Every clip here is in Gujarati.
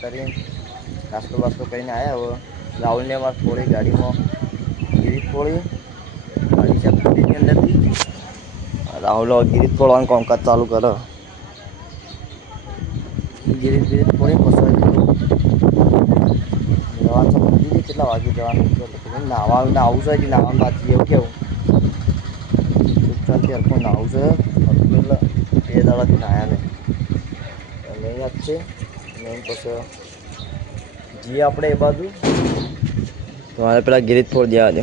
કરીને નાસ્તો બાસ્તો કરીને આવ્યા. હવે રાહુલને અમારે થોડી ગાડીમાં ગીરીત ફોડી ગાડી ચાપીની અંદરથી રાહુલ ગીરીત ફોડવાનું કામકાજ ચાલુ કરે. ગીરીત ફોડી પછી જવાનું સમજી કેટલા વાગે જવાનું નાવાનું આવું છે. નાવાનું બાકી એવું કેવું શાંતિ હરખું નાવું છે. એટલે 2 દાડાથી નાયા નહીં યાદ છે. નહીં પછી જઈએ આપણે એ બાજુ તમારે પેલા ગીરીત ફોડ દેવા દે.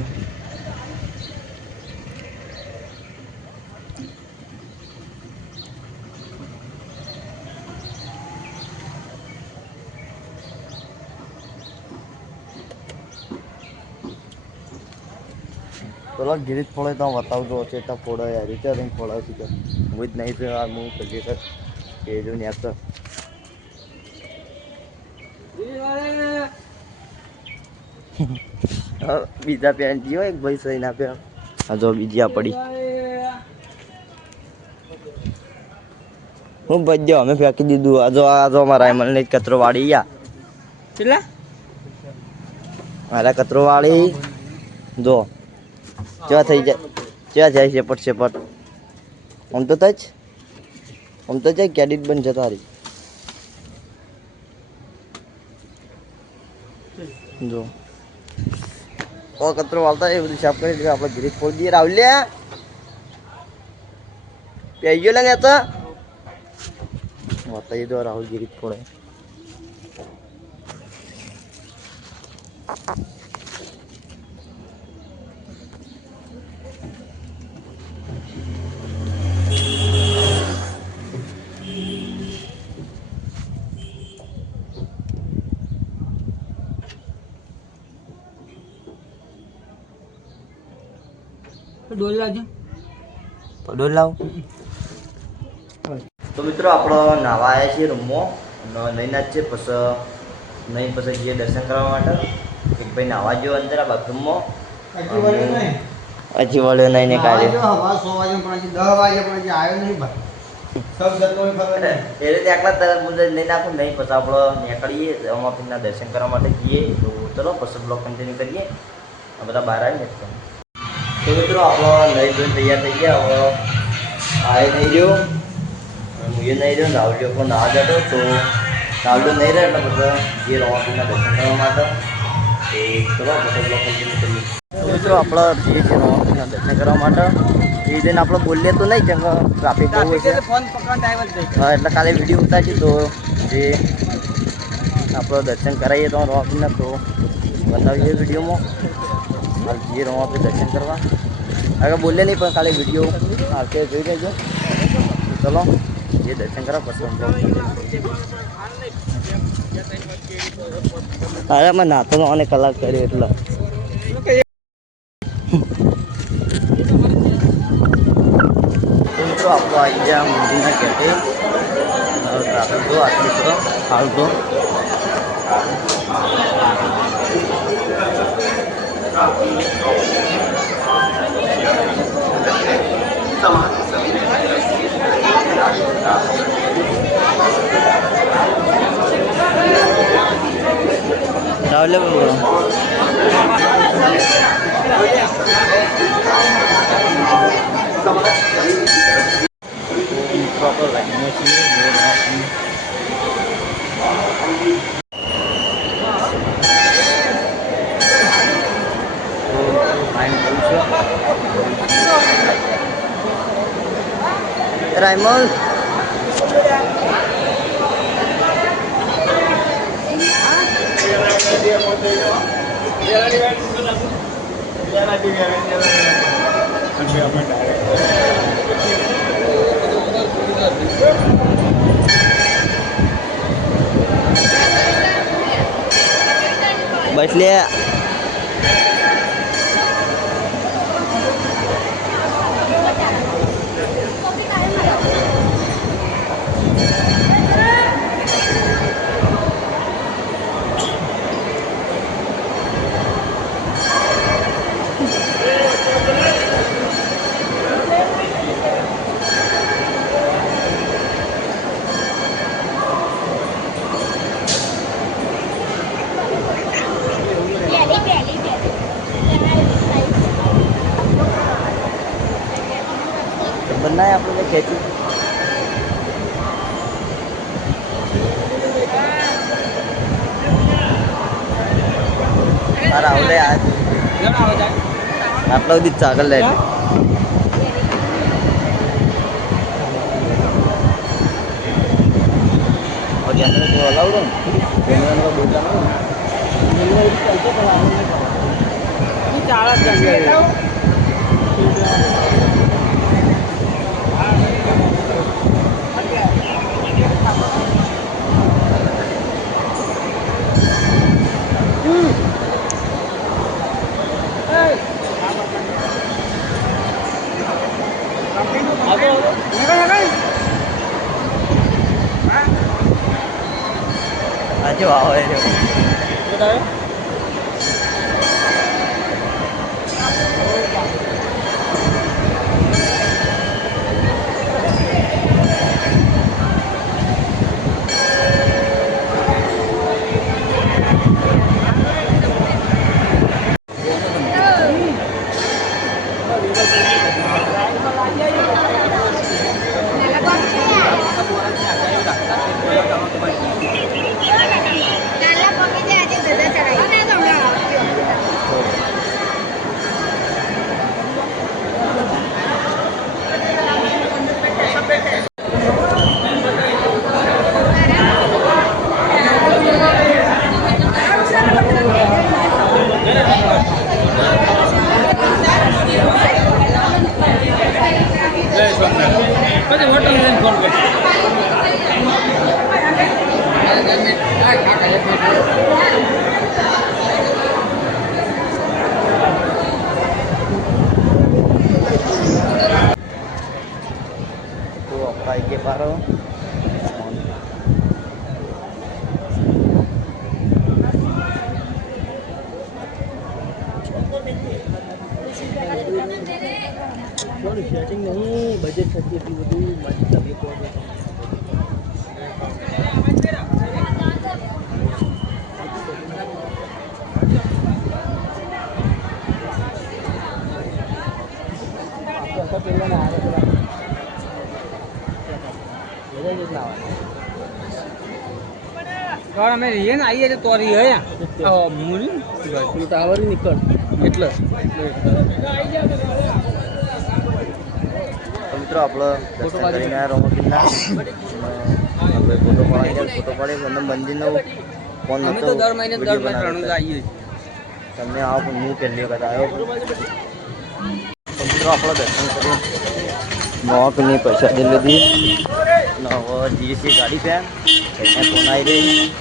પેલો ગીરીત ફોડે તો બતાવજો છે. તો ફોડો યાર રીતે નહીં ફોડાવતી તો હું જ નહીં તો યાર હું કરીએ સર એ જો ને યાર તો બીજા પેન્ટ જીવો એક ભાઈ સહી ના પેન્ટ આ જો બીજી આ પડી હું બજ્યો અમે ફેંકી દીધું. આ જો મારા એમને કચરો વાળી ગયા કેટલા મારા કચરો વાળી જો ચા થઈ જાય છે સેપટ આમ તો જાય કેડિટ બન છે તારી જો કચરો વાળતા એ બધું સાફ કરી આપણે ગીરીત ફોડી દઈએ. રાવલ્યા પી ગયો લાગે તો બતાવી દો રાહુલ ગીરીત ફોડે. ડોલ લાવ. તો મિત્રો આપણે નાવા આવ્યા છીએ રૂમમાં નહીં જ છે. પછી જઈએ દર્શન કરવા માટે. એક ભાઈ નાવા જેવો અંદર આ બાથરૂમમાં હજી વળ્યો નહીં ને કાલે 10 વાગે પણ 10 વાગે પણ આવ્યો નહીં ભાઈ એટલે એકલા તરફ મુજબ લઈને નાખું નહીં. પછી આપણે નીકળીએ અમાપીના દર્શન કરવા માટે જઈએ. તો ચલો પછી બ્લોગ કન્ટિન્યુ કરીએ. આ બધા બહાર આવીને તો મિત્રો આપણો નહીં ધોઈને તૈયાર થઈ ગયા. હવે આવે નહીં રહ્યો હું એ નહીં રહ્યો રાવલિયો પણ ના જતો તો રાવલિયો નહીં રહે એટલે બધા જે રવાપીના દર્શન કરવા માટે એ ચલો પછી બ્લોગ કન્ટિન્યુ કરીએ. તો મિત્રો આપણે જે છે રવાપીના દર્શન કરવા માટે એ જઈને આપણે બોલીએ તો નહીં કેમ કે ટ્રાફિક બહુ હોય છે. હા એટલે કાલે વિડીયો ઉતારશે તો જે આપણે દર્શન કરાવીએ તો રવાપીના તો બતાવીએ વિડીયોમાં. હાલ જઈએ રવાપી દર્શન કરવા. આગળ બોલે નહીં પણ ખાલી વિડીયો આવશે જોઈ લેજો. ચલો એ દર્શન કરવા પસંદ અરે મેં નાતો અને કલાક કર્યો એટલે મિત્રો આપણો આવી ગયા મંદિરના કેટે ટ્રાફિક જો આટલી તરફ હાલ તો રાવલે બોલો proper લાઈનમાં છીએ રાયમલ બસ લે ના આપણે ખેંચી રાહુલે આટલા સુધી ચાગલ લે અલાઉડ કેમેરા બોલતા આજે આવે que paró. सेटिंग नहीं बजट थकी थी वो तभी और हमें रही है ना आई है तो रही है यहाँ मूरी टावर ही निकल એટલે મિત્રો આપણો દર્શન કરીને આવ્યા રોમકિલ્લા આપણે ફોટો પાડી મને મંદિરનો ફોન અમે તો દર મહિને ત્રણ આવીએ તમને આવો પણ હું પહેલી વખત આવ્યો મિત્રો આપણો દર્શન કર્યું નોકની પૈસા દે લીધી હવે જીએસટી ગાડી પે એને ફોન આવી રહી